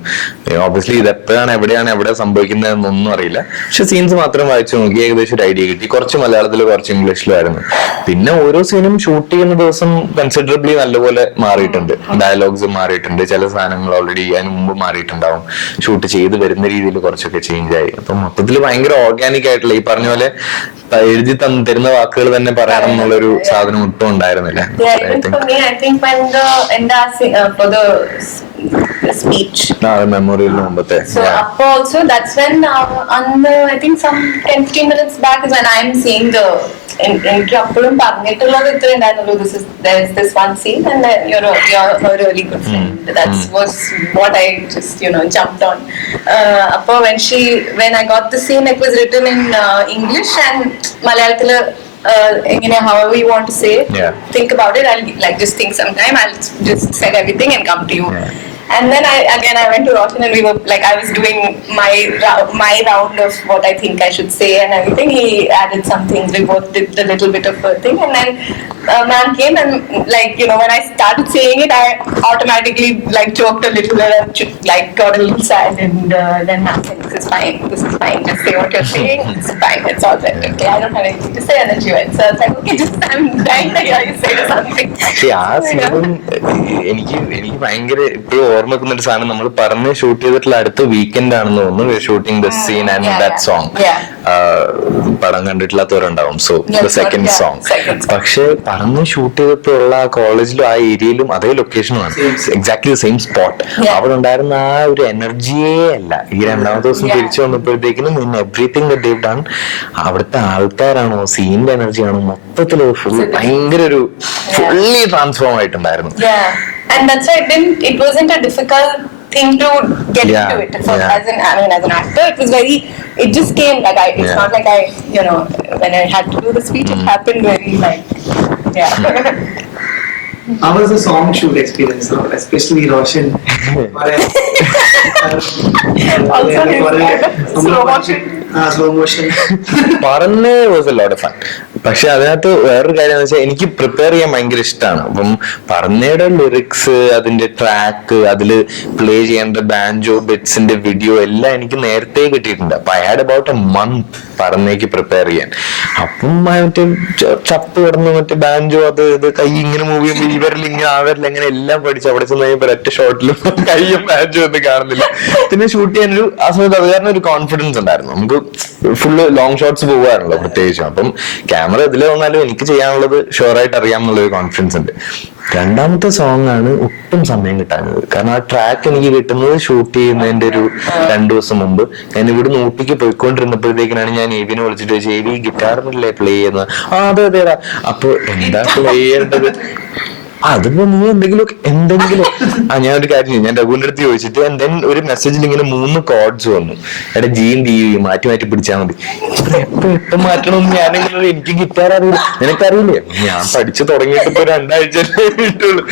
ഓബിയസ്ലി ഇത് എപ്പോഴാണ് എവിടെ സംഭവിക്കുന്നത് എന്നൊന്നും അറിയില്ല. പക്ഷെ സീൻസ് മാത്രം വായിച്ചു നോക്കി ഏകദേശം ഒരു ഐഡിയ കിട്ടി. കുറച്ച് മലയാളത്തിലും കുറച്ച് ഇംഗ്ലീഷിലുമായിരുന്നു. പിന്നെ ഓരോ സീനും ഷൂട്ട് ചെയ്യുന്ന ദിവസം കൺസിഡറബിളി നല്ലപോലെ മാറിയിട്ടുണ്ട്. ഡയലോഗ്സ് മാറിയിട്ടുണ്ട്, ചില സാധനങ്ങൾ ഓൾറെഡി അതിന് മുമ്പ് മാറിയിട്ടുണ്ടാവും. ഷൂട്ട് ചെയ്ത് വരുന്ന രീതിയിൽ കുറച്ചൊക്കെ ചേഞ്ച് ആയി. അപ്പൊ മൊത്തത്തിൽ ഭയങ്കര ഓർഗാനിക് ആയിട്ടുള്ള, ഈ പറഞ്ഞ പോലെ എഴുതി തരുന്ന വാക്കുകൾ തന്നെ പറയണം എന്നുള്ളൊരു സാധനം ഒട്ടും ഉണ്ടായിരുന്നില്ല. For me, I think when for the speech. Memorial mumbate. So also that's when on the, I think some 10-15 minutes back is when I'm seeing the എനിക്ക് അപ്പോഴും പറഞ്ഞിട്ടുള്ളത് ഇത്ര ഉണ്ടായിരുന്നുള്ളൂ. There is this one scene and then you're a really good friend. That was what I just jumped on. Appo when I got the scene, it was written in English and Malayalathil. However you want to say it, think about it. I'll just think sometime. I'll just say everything and come to you. And then I went to Roshan and we were like, I was doing my round of what I think I should say and everything. He added some things. We both did a little bit of a thing, and then man came and like, you know, when I started saying it, I automatically like choked a little and like got a little sad, and then man said, this is fine, just say what you're saying, it's fine, it's all right, okay, I don't have anything to say, and then she went. So I was like, okay, just I'm dying to hear you say something. പക്ഷെ ആ സീനും എനിക്ക് ഭയങ്കര ഇപ്പോഴും ഓർമ്മ വെക്കുന്ന ഒരു സാധനം, നമ്മൾ പറഞ്ഞ് ഷൂട്ട് ചെയ്തിട്ടുള്ള അടുത്ത വീക്കെൻഡ് ആണെന്ന് തോന്നുന്നു shooting the scene and that song. പടം കണ്ടിട്ടില്ലാത്തവരുണ്ടാവും. So the second song. പക്ഷെ പറഞ്ഞ് ഷൂട്ട് ചെയ്തപ്പോഴുള്ള ആ കോളേജിലും ആ ഏരിയയിലും അതേ ലൊക്കേഷനുമാണ്, എക്സാക്ട്ലി ദ സെയിം സ്പോട്ട്. അവിടെ ഉണ്ടായിരുന്ന ആ ഒരു എനർജിയേ അല്ല. ഈ രണ്ടാമത്തെ ദിവസം തിരിച്ചു വന്നപ്പോഴത്തേക്കിനും in everything that they done, അവിടുത്തെ ആൾക്കാരാണോ സീനിന്റെ എനർജിയാണോ മൊത്തത്തിൽ ഫുൾ ഭയങ്കര ഒരു ഫുള്ളി ട്രാൻസ്ഫോം ആയിട്ടുണ്ടായിരുന്നു. And that's why it wasn't a difficult thing to get into it. So as an actor, it was it just came like it's not like I, you know, when I had to do the speech, it happened very like, How was the song shoot experience, especially Roshan? Also slow motion. Slow motion. പറഞ്ഞ was a lot of fun. പക്ഷെ അതിനകത്ത് വേറൊരു കാര്യം എന്ന് വെച്ചാൽ എനിക്ക് prepare ചെയ്യാൻ ഭയങ്കര ഇഷ്ടമാണ്. അപ്പം പറഞ്ഞയുടെ ലിറിക്സ്, അതിന്റെ ട്രാക്ക്, അതില് പ്ലേ ചെയ്യേണ്ട ബാൻജോ ബിറ്റ്സിന്റെ വീഡിയോ എല്ലാം എനിക്ക് നേരത്തെ കിട്ടിയിട്ടുണ്ട്. അപ്പൊ I had about A month പറഞ്ഞേക്ക് പ്രിപ്പയർ ചെയ്യാൻ. അപ്പം മറ്റേ ചപ്പ് കിടന്ന് മറ്റേ ബാൻജോ അത് ഇത് കൈ ഇങ്ങനെ മൂവ് ചെയ്യുമ്പോൾ ഇവരിൽ ഇങ്ങനെ ആവരിൽ അങ്ങനെ എല്ലാം പഠിച്ചു. അവിടെ ചെന്ന് കഴിയുമ്പോൾ ഒറ്റ ഷോട്ടിലും കൈയും ബാൻജോ ഒന്നും കാണുന്നില്ല. പിന്നെ ഷൂട്ട് ചെയ്യാനൊരു ആ സമയത്ത് അത് കാരണം ഒരു കോൺഫിഡൻസ് ഉണ്ടായിരുന്നു. നമുക്ക് ഫുള്ള് ലോങ് ഷോട്ട്സ് പോകാറുള്ളൂ പ്രത്യേകിച്ചും. അപ്പം ക്യാമറ ഇതില് വന്നാലും എനിക്ക് ചെയ്യാനുള്ളത് ഷുവറായിട്ട് അറിയാം എന്നുള്ളൊരു കോൺഫിഡൻസ് ഉണ്ട്. രണ്ടാമത്തെ സോങ് ആണ് ഒട്ടും സമയം കിട്ടാഞ്ഞത്. കാരണം ആ ട്രാക്ക് എനിക്ക് കിട്ടുന്നത് ഷൂട്ട് ചെയ്യുന്നതിന്റെ ഒരു 2 ദിവസം മുമ്പ്. ഞാൻ ഇവിടെ ഊട്ടിക്ക് പോയിക്കൊണ്ടിരുന്നപ്പോഴത്തേക്കിനാണ് ഞാൻ ഏവിനെ വിളിച്ചിട്ട് ചോദിച്ചു, ഏവി ഗിറ്റാറിനല്ലേ പ്ലേ ചെയ്യുന്നത്? അതെ അതെടാ. അപ്പൊ എന്താ പ്ലേ ചെയ്യേണ്ടത്? അതിപ്പോ നീ എന്തെങ്കിലും ഞാൻ ഒരു കാര്യം ചെയ്യും, ഞാൻ രഘുവിന്റെ അടുത്ത് ചോദിച്ചിട്ട് ദെൻ ഒരു മെസ്സേജിൽ ഇങ്ങനെ 3 കോഡ്സ് വന്നു. എടാ ജീൻ ഡി മാറ്റി പിടിച്ചാൽ മതി. എപ്പം മാറ്റണമെന്ന് ഞാനെങ്കിലും, എനിക്ക് ഗിറ്റാർ അറിയില്ല, നിനക്കറിയില്ലേ? ഞാൻ പഠിച്ചു തുടങ്ങിയിട്ട് ഇപ്പൊ 2 ആഴ്ച കിട്ടുള്ളൂ.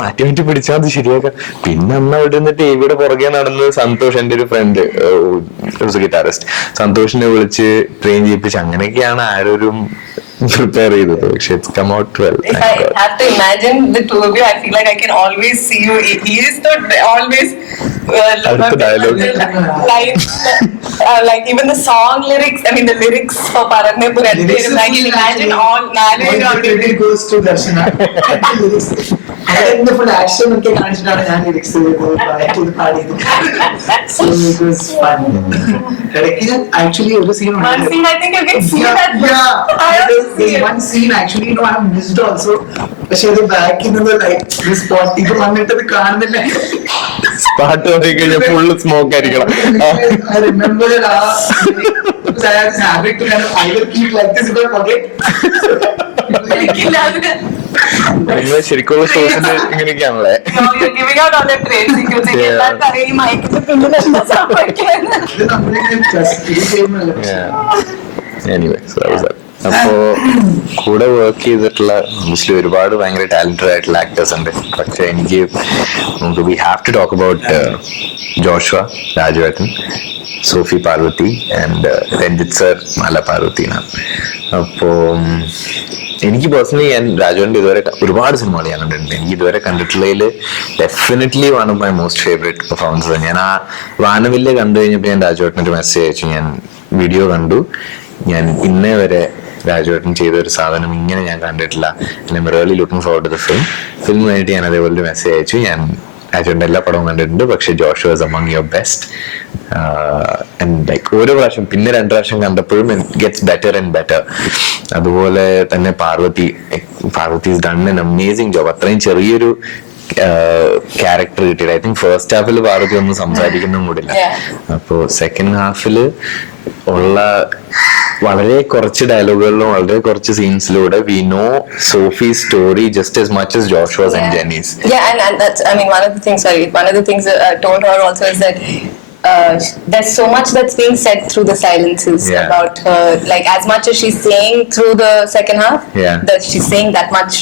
മാറ്റി പിടിച്ചാൽ മതി ശരിയാക്കാം. പിന്നെ അന്ന് അവിടെ നിന്നിട്ട് ടിവിയുടെ പുറകെ നടന്ന് സന്തോഷ്, എന്റെ ഒരു ഫ്രണ്ട് ഗിറ്റാറിസ്റ്റ്, സന്തോഷിനെ വിളിച്ച് ട്രെയിൻ ചെയ്യിപ്പിച്ച് അങ്ങനെയൊക്കെയാണ് ആരും prepare ചെയ്തത്. പക്ഷെ it's come out well. If I have to imagine the two of you, I feel like I can always see you. He is not always dialogue. Like even the song lyrics, I mean the lyrics for Paranepur, I can imagine all It goes to Darshana. full action ഒക്കെ കാണിച്ചിട്ടാണ് ഞാൻ lyrics പാടിയത്. So it was fun. ഇടയ്ക്ക് ഞാൻ actually ഒരു scene one scene, I think you can see that. There's one scene actually, I have missed also. പക്ഷെ അത് ബാക്കിൽ നിന്ന് ലൈക്ക് സ്പോട്ട് ഇത് വന്നിട്ടത് കാണുന്നില്ല. പാട്ട് കഴിഞ്ഞാൽ ഫുള്ള് സ്മോക്ക് ആയിരിക്കണം. I remember it because I have this habit to kind of either keep like this or forget. ശരിക്കുള്ള ഷോസിന് ഇങ്ങനെയൊക്കെയാണല്ലേ. You're giving out all the trade secrets. ഈ മൈക്കിന്റെ പിന്നിൽ എന്താ സംഭവിക്കുന്നത്? ഇത് നമ്മളിങ്ങനെ just ഇത് ചെയ്യുന്നതല്ല. Anyway, so that was that. അപ്പോ കൂടെ വർക്ക് ചെയ്തിട്ടുള്ള മോസ്റ്റ്ലി ഒരുപാട് ഭയങ്കര ടാലന്റഡ് ആയിട്ടുള്ള ആക്ടേഴ്സ് ഉണ്ട്. പക്ഷെ നമുക്ക് we have to talk about Joshua രാജുവേട്ടൻ, സോഫി പാർവതി ആൻഡ് രഞ്ജിത്ത് സർ മാല പാർവതിനാണ്. അപ്പോ എനിക്ക് പേഴ്സണലി ഞാൻ രാജുവിന്റെ ഇതുവരെ ഒരുപാട് സിനിമകൾ ഞാൻ കണ്ടിട്ടുണ്ട്. എനിക്ക് ഇതുവരെ കണ്ടിട്ടുള്ളതിൽ definitely one of my most favourite performance. ഞാൻ ആ വാനവില്ല് കണ്ടു കഴിഞ്ഞപ്പോൾ ഞാൻ രാജുവേട്ടനൊരു മെസ്സേജ് അയച്ചു. ഞാൻ വീഡിയോ കണ്ടു, ഞാൻ ഇന്നേ വരെ രാജുവേട്ടൻ ചെയ്ത ഒരു സാധനം ഇങ്ങനെ ഞാൻ കണ്ടിട്ടില്ല. I really looking forward to the film വേണ്ടിയിട്ട് ഞാൻ അതേപോലെ ഒരു മെസ്സേജ് അയച്ചു. ഞാൻ രാജുവേട്ടൻ്റെ എല്ലാ പടവും കണ്ടിട്ടുണ്ട്, പക്ഷെ Joshua is among your best. And like ഓരോ പ്രാവശ്യം പിന്നെ 2 പ്രാവശ്യം കണ്ടപ്പോഴും it gets better and better. അതുപോലെ തന്നെ Parvathy is done an amazing job. അത്രയും ചെറിയൊരു ക്യാരക്ടർ കിട്ടിയത്. ഐ തിങ്ക് ഫസ്റ്റ് ഹാഫിൽ പാർവതി ഒന്നും സംസാരിക്കുന്ന കൂടില്ല. അപ്പോ സെക്കൻഡ് ഹാഫില് ഉള്ള വളരെ കുറച്ച് ഡയലോഗുകളിലും വളരെ കുറച്ച് സീൻസിലൂടെ we know Sophie's story just as much as Joshua's and Jenny's. Yeah, and that's, I mean, one of the things that I told her also is that there's so much that's being said through the silences about her. Like as much as she's saying through the second half, that she's saying that much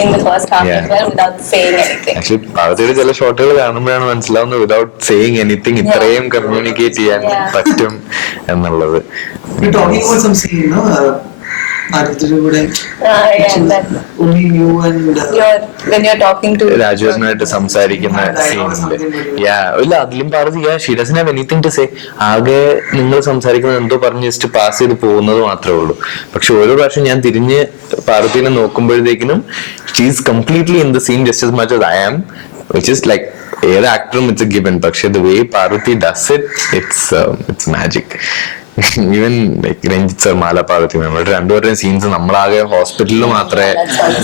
in the first half as well without saying anything. Actually, പാർവതിയുടെ ചില ഷോട്ടുകൾ കാണുമ്പോഴാണ് മനസ്സിലാവുന്നത് without saying anything ഇത്രയും communicate ചെയ്യാൻ പറ്റും എന്നുള്ളത്. You're talking about some scene, no? only you and when you're talking to രാജുവിനായിട്ട് സംസാരിക്കുന്ന സീനില് ഇല്ല അതിലും Parvathy she doesn't have anything to say. ആകെ നിങ്ങൾ സംസാരിക്കുന്നത് എന്തോ പറഞ്ഞ് ജസ്റ്റ് പാസ് ചെയ്ത് പോകുന്നത് മാത്രമേ ഉള്ളൂ. പക്ഷെ ഓരോ പ്രാവശ്യം ഞാൻ തിരിഞ്ഞ് പാർവതിനെ നോക്കുമ്പോഴത്തേക്കിനും she is completely in the scene just as much as I am, which is like ഏത് ആക്ടറും ഇറ്റ്സ് എ ഗിവൻ. പക്ഷെ the way Parvathy does it's magic. Even Ranjith sir, Mala Parvathy, നമ്മളുടെ രണ്ടുപേരുടെയും സീൻസ് നമ്മളാകെ ഹോസ്പിറ്റലിൽ മാത്രമേ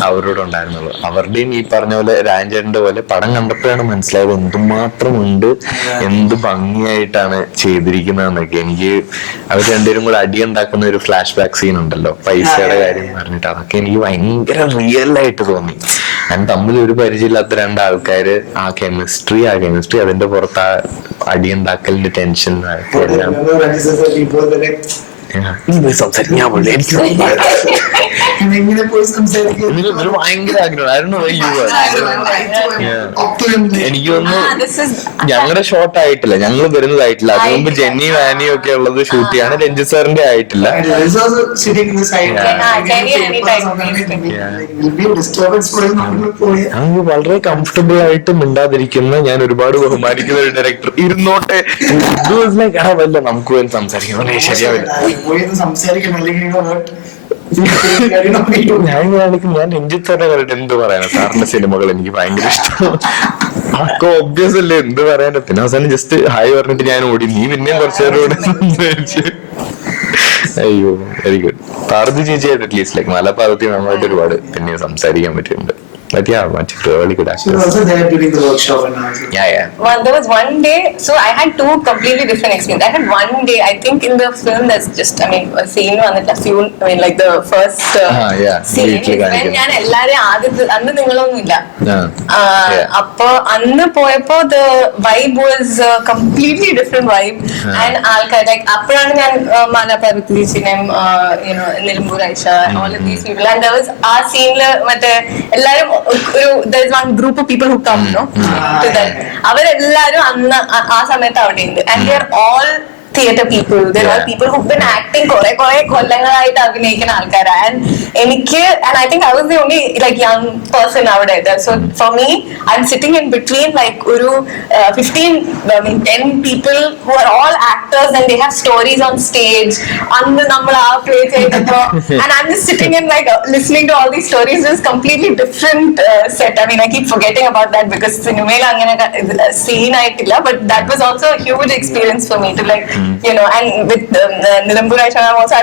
അവരോട് ഉണ്ടായിരുന്നുള്ളൂ. അവരുടെയും ഈ പറഞ്ഞ പോലെ രാജേട്ടന്റെ പോലെ പടം കണ്ടപ്പോഴാണ് മനസ്സിലായത് എന്തുമാത്രം ഉണ്ട്, എന്ത് ഭംഗിയായിട്ടാണ് ചെയ്തിരിക്കുന്നതെന്നൊക്കെ. എനിക്ക് അവർ രണ്ടുപേരും കൂടെ അടിയുണ്ടാക്കുന്ന ഒരു ഫ്ലാഷ് ബാക്ക് സീൻ ഉണ്ടല്ലോ, പൈസയുടെ കാര്യം പറഞ്ഞിട്ട്, അതൊക്കെ എനിക്ക് ഭയങ്കര റിയൽ ആയിട്ട് തോന്നി. ഞാൻ തമ്മിൽ ഒരു പരിചയമില്ലാത്ത രണ്ടാൾക്കാര് ആ കെമിസ്ട്രി അതിന്റെ പുറത്ത് ആ അടിയുണ്ടാക്കലിന്റെ ടെൻഷൻ ഭയങ്കര ആഗ്രഹം. എനിക്ക് തോന്നുന്നു ഞങ്ങളുടെ ഷോട്ട് ആയിട്ടില്ല, ഞങ്ങൾ വരുന്നതായിട്ടില്ല. അതിന് മുമ്പ് ജെന്നി വാനിയും ഒക്കെ ഉള്ളത് ഷൂട്ട് ചെയ്യാണ്. രഞ്ജിത്ത് സാറിന്റെ ആയിട്ടില്ല. ഞങ്ങൾക്ക് വളരെ കംഫർട്ടബിൾ ആയിട്ട് മിണ്ടാതിരിക്കുന്ന, ഞാൻ ഒരുപാട് ബഹുമാനിക്കുന്ന ഒരു ഡയറക്ടർ ഇരുന്നോട്ടെ വല്ല നമുക്ക് പോയി സംസാരിക്കണം, ശരിയാവില്ല. ഞാൻ രഞ്ജിത്ത് സാറിനെ കണ്ടിട്ട് എന്ത് പറയാനാ, സാറിന്റെ സിനിമകൾ എനിക്ക് ഭയങ്കര ഇഷ്ടമാണ്. അതൊക്കെ ഒബ്വിയസ് അല്ലേ, എന്ത് പറയാനാ. പിന്നെ അവസാനം ജസ്റ്റ് ഹായ് പറഞ്ഞിട്ട് ഞാൻ ഓടി. നീ പിന്നെയും കുറച്ചു നേരം കൂടെ സംസാരിച്ചു. അയ്യോ വെരി ഗുഡ്. പാർവതി ചേച്ചിയായിട്ട് അറ്റ്ലീസ്റ്റ് ലൈക്ക് മാല പാർവതി നമ്മളായിട്ട് ഒരുപാട് പിന്നെ സംസാരിക്കാൻ പറ്റിയിട്ടുണ്ട്. But yeah, much really good actors. You were also there during the workshop and all. Yeah. Well, there was one day, so I had two completely different experiences. I had one day, I think in the film there's just, I mean, a scene on the few, I mean, like the first scene when ഞാൻ എല്ലാരെയും ആദ്യത്തെ അന്ന് നിങ്ങളൊന്നുമില്ല. അപ്പൊ അന്ന് പോയപ്പോ the vibe was a completely different vibe and ആൾക്കാർ like അപ്പോഴാണ് ഞാൻ മാല Parvathi ചേച്ചിനെയും Nilambur Ayisha, all of these people, and there was ആ സീനില് മറ്റേ എല്ലാരും there is one group of people who come to that. അവരെല്ലാരും അന്ന് ആ സമയത്ത് അവിടെ ഉണ്ട് and they are all theatre people. There are people who've been acting കുറെ കൊല്ലങ്ങളായിട്ട് അഭിനയിക്കുന്ന ആൾക്കാരാണ്. And I think I was the only like young person അവിടെ. So for me, I'm sitting in between like ഒരു 10 people who are all actors and they have stories on stage. അന്ന് നമ്മൾ ആ play ചെയ്തപ്പോ and I'm just sitting in like listening to all these stories. It was completely different set. I mean, I keep forgetting about that because സിനിമയിൽ അങ്ങനെ scene ആയിട്ടില്ല, but that was also a huge experience for me to like and with Nilambur Aisha also,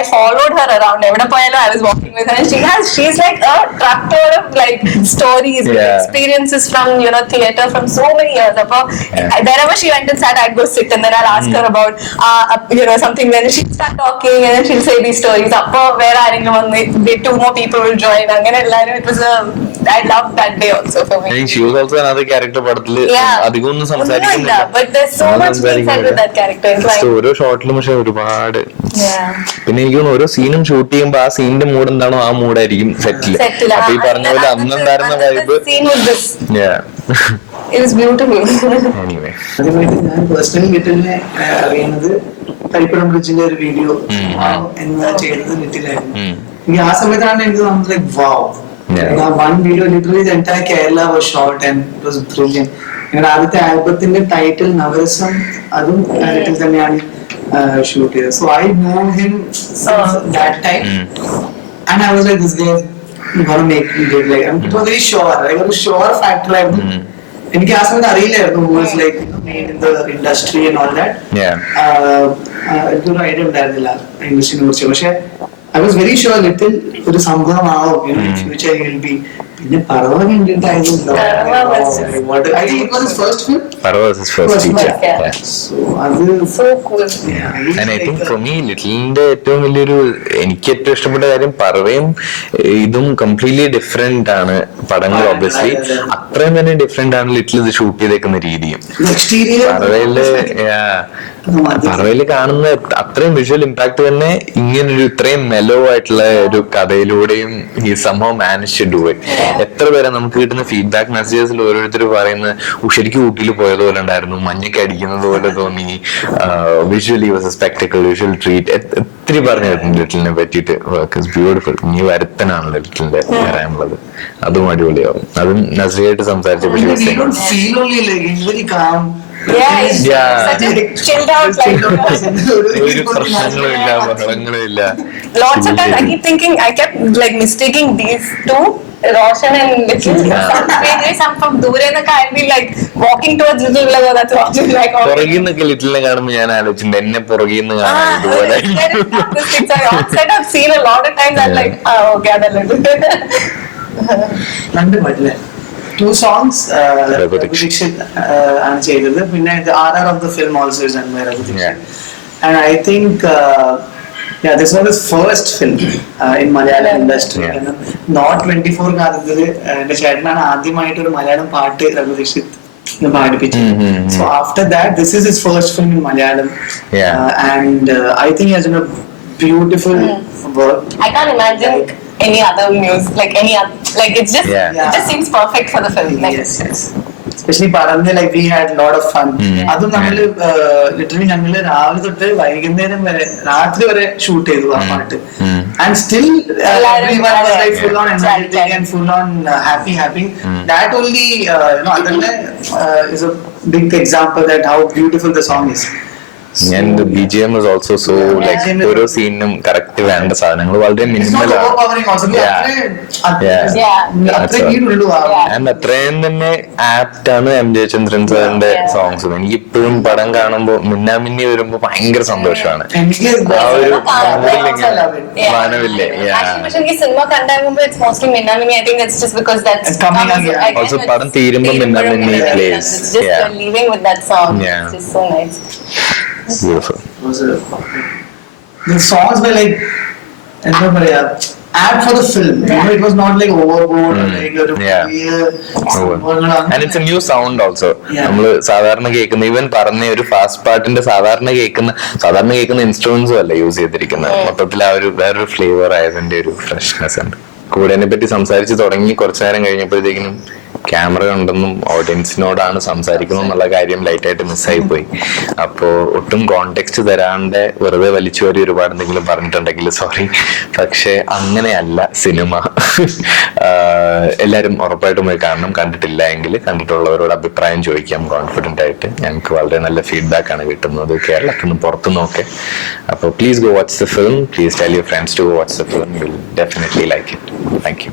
I followed her around. Ever poyalo I was walking with her and she's like a tractor of like stories, experiences from theatre from so many years. Wherever she went and sat, I'd go sit and then I'll ask her about something. Then she'd start talking and then she'll say these stories. Where are two more people will join. It was I loved that day also for me. I think she was also another character പടത്തില് അധികമൊന്നും സംസാരിക്കുന്നില്ല, but there's so much being said with that character. ഓരോ ഷോട്ടിലും പക്ഷെ ഒരുപാട്. പിന്നെ എനിക്ക് തോന്നുന്നു ഓരോ സീനും ഷൂട്ട് ചെയ്യുമ്പോ ആ സീനിന്റെ മൂഡ് എന്താണോ ആ മൂഡായിരിക്കും സെറ്റില്. അപ്പൊ ഈ പറഞ്ഞ പോലെ അന്നുണ്ടായിരുന്ന വൈബ്. Anyway, ഞാൻ പേഴ്സണലി ലിറ്റിലിനെ അറിയുന്നത് തൈപ്പടം ബ്രിഡ്ജിന്റെ ഒരു വീഡിയോ എന്താ ചെയ്തത് ലിറ്റിലായിരുന്നു. എനിക്ക് ആ സമയത്താണ് എനിക്ക് തോന്നുന്നത് വാവ്, one video literally the entire Kerala was shot and it was brilliant. ഞങ്ങളുടെ ആദ്യത്തെ ആൽബത്തിന്റെ ടൈറ്റിൽ നവരസം അതും ലിറ്റിൽ തന്നെയാണ് ഷൂട്ട് ചെയ്തത്. So I know him since that time and I was like, this guy is gonna make me big. Like it was very sure, I was sure factor ആയിരുന്നു. എനിക്ക് ആ സമയത്ത് അറിയില്ലായിരുന്നു who was like made in the industry and all that. എനിക്കൊരു idea ഉണ്ടായിരുന്നില്ല ഇൻഡസ്ട്രിനെ കുറിച്ച്. പക്ഷെ I was very sure little ഒരു സംഭവമാവും ഫ്യൂച്ചർ will be. പിന്നെ പറവ കണ്ടിട്ടായിരുന്നു. I think it was his first film. Parva was his first feature. So അത് so cool. And I think for me ലിറ്റിലിന്റെ ഏറ്റവും വലിയൊരു എനിക്ക് ഏറ്റവും ഇഷ്ടപ്പെട്ട കാര്യം പറവയും ഇതും കംപ്ലീറ്റ്ലി ഡിഫറെന്റ് ആണ് പടങ്ങൾ. ഒബ്വിയസ്ലി അത്രയും തന്നെ ഡിഫറെന്റ് ആണ് ലിറ്റിൽ ഇത് ഷൂട്ട് ചെയ്തേക്കുന്ന രീതിയും. പറവയില് കാണുന്ന അത്രയും വിഷ്വൽ ഇമ്പാക്ട് തന്നെ ഇങ്ങനൊരു ഇത്രയും മെലോ ആയിട്ടുള്ള ഒരു കഥയിലൂടെയും ഈ സംഭവം മാനേജ് ടു ഡു ഇറ്റ്. എത്ര പേരെ നമുക്ക് കിട്ടുന്ന ഫീഡ്ബാക്ക് മെസ്സേജസിൽ ഓരോരുത്തർ പറയുന്നത് ശരിക്കും ഊട്ടിയിൽ പോയതുപോലെ ഉണ്ടായിരുന്നു, മഞ്ഞൊക്കെ അടിക്കുന്നത് പോലെ തോന്നി, visually was A spectacle, visual treat, ഒത്തിരി പറഞ്ഞിട്ടുണ്ട് ലിറ്റിലിനെ പറ്റിയിട്ട്. Work is beautiful. ഇനി വരുത്തനാണല്ലോ ലിറ്റിലിന്റെ വരാനുള്ളത്, അതും അടിപൊളിയാവും. അതും നസ്രിയായിട്ട് സംസാരിച്ചപ്പോൾ feel only like it's very calm. Such a chilled out like. ഒരു പ്രശ്നങ്ങളും ഇല്ല, ബഹളങ്ങളും ഇല്ല. Lots of times I keep thinking, I kept like mistaking these two, Roshan and Little. Some from Dure and I'll be like walking towards Little, like, oh, that's Roshan. Like, oh. പുറകിൽ നിന്നൊക്കെ ലിറ്റിലിനെ കാണുമ്പോൾ ഞാൻ ആലോചിച്ചിട്ടുണ്ട് എന്നെ പുറകിൽ നിന്ന് കാണാൻ ഇതുപോലെ. I've seen a lot of times. I'm like, oh, okay, രണ്ട് പാട്ടില്ലേ 2 songs Raghu Dixit ആണ് ചെയ്തത്. പിന്നെ RR of the film also is done by Raghu Dixit. Yeah. And I think this was his first film in Malayalam industry. Yeah. Not 24 കാലത്തില് എന്റെ ചേട്ടനാണ് ആദ്യമായിട്ട് ഒരു മലയാളം പാട്ട് Raghu Dikshit പാടിപ്പിച്ചത്. So after that, this is his first film in Malayalam. Yeah. And I think he has done a beautiful work. I can't imagine any other music, like any other, like it's just, Yeah. it just seems perfect for the film. Like, Yes. Especially Paranne, like we had a lot of fun. അതും നമ്മള് literally ഞങ്ങള് രാവിലെ തൊട്ട് വൈകുന്നേരം വരെ രാത്രി വരെ shoot ചെയ്തു ആ പാട്ട്. And still everyone was like full on energetic and full on happy. That only അതന്നെ is a big example that how beautiful the song is. And the BGM was also so like ഓരോ സീനിനും correct വേണ്ട സാധനങ്ങൾ വളരെ minimal and അത്രയും തന്നെ apt ആണ് M Jayachandran സാറിന്റെ songs. എനിക്ക് ഇപ്പോഴും പടം കാണുമ്പോ മിന്നാമിന്നി വരുമ്പോ ഭയങ്കര സന്തോഷമാണ്. ആ ഒരു മാനവില്ലേ. cinema കണ്ടാകുമ്പോ it's mostly Minnamini. I think it's just because that's coming again. Also പടം തീരുമ്പോ മിന്നാമിന്നി plays. Just leaving with that song. Yeah. It's just so nice. Beautiful. The songs were like എന്താ പറയാ apt for the film. It was not like overboard or like ഒരു And it's a new sound also. നമ്മള് സാധാരണ കേൾക്കുന്ന even പറഞ്ഞ ഒരു fast പാട്ടിന്റെ സാധാരണ കേൾക്കുന്ന ഇൻസ്ട്രുമെന്റ്സും അല്ല യൂസ് ചെയ്തിരിക്കുന്നത്. മൊത്തത്തിൽ ആ ഒരു വേറൊരു ഫ്ലേവർ ആയതിന്റെ ഒരു ഫ്രഷ്നെസ് ഉണ്ട്. കൂടെനെ പറ്റി സംസാരിച്ച് തുടങ്ങി കുറച്ചു നേരം കഴിഞ്ഞപ്പോഴത്തേക്കിനും ക്യാമറ ഉണ്ടെന്നും ഓഡിയൻസിനോടാണ് സംസാരിക്കുന്നു എന്നുള്ള കാര്യം ലൈറ്റായിട്ട് മിസ്സായി പോയി. അപ്പോ ഒട്ടും കോണ്ടെക്സ്റ്റ് തരാണ്ട് വെറുതെ വലിച്ചു വരി ഒരുപാട് എന്തെങ്കിലും പറഞ്ഞിട്ടുണ്ടെങ്കിൽ സോറി. പക്ഷെ അങ്ങനെയല്ല സിനിമ. എല്ലാരും ഉറപ്പായിട്ടും പോയി കാണണം. കണ്ടിട്ടില്ല എങ്കിൽ കണ്ടിട്ടുള്ളവരോട് അഭിപ്രായം ചോദിക്കാം കോൺഫിഡന്റ് ആയിട്ട്. ഞങ്ങൾക്ക് വളരെ നല്ല ഫീഡ്ബാക്ക് ആണ് കിട്ടുന്നത് കേരളത്തിൽ നിന്ന് പുറത്തുനിന്നൊക്കെ. അപ്പോൾ please go watch the film. Please tell your friends to watch the film. Will definitely like it. Thank U.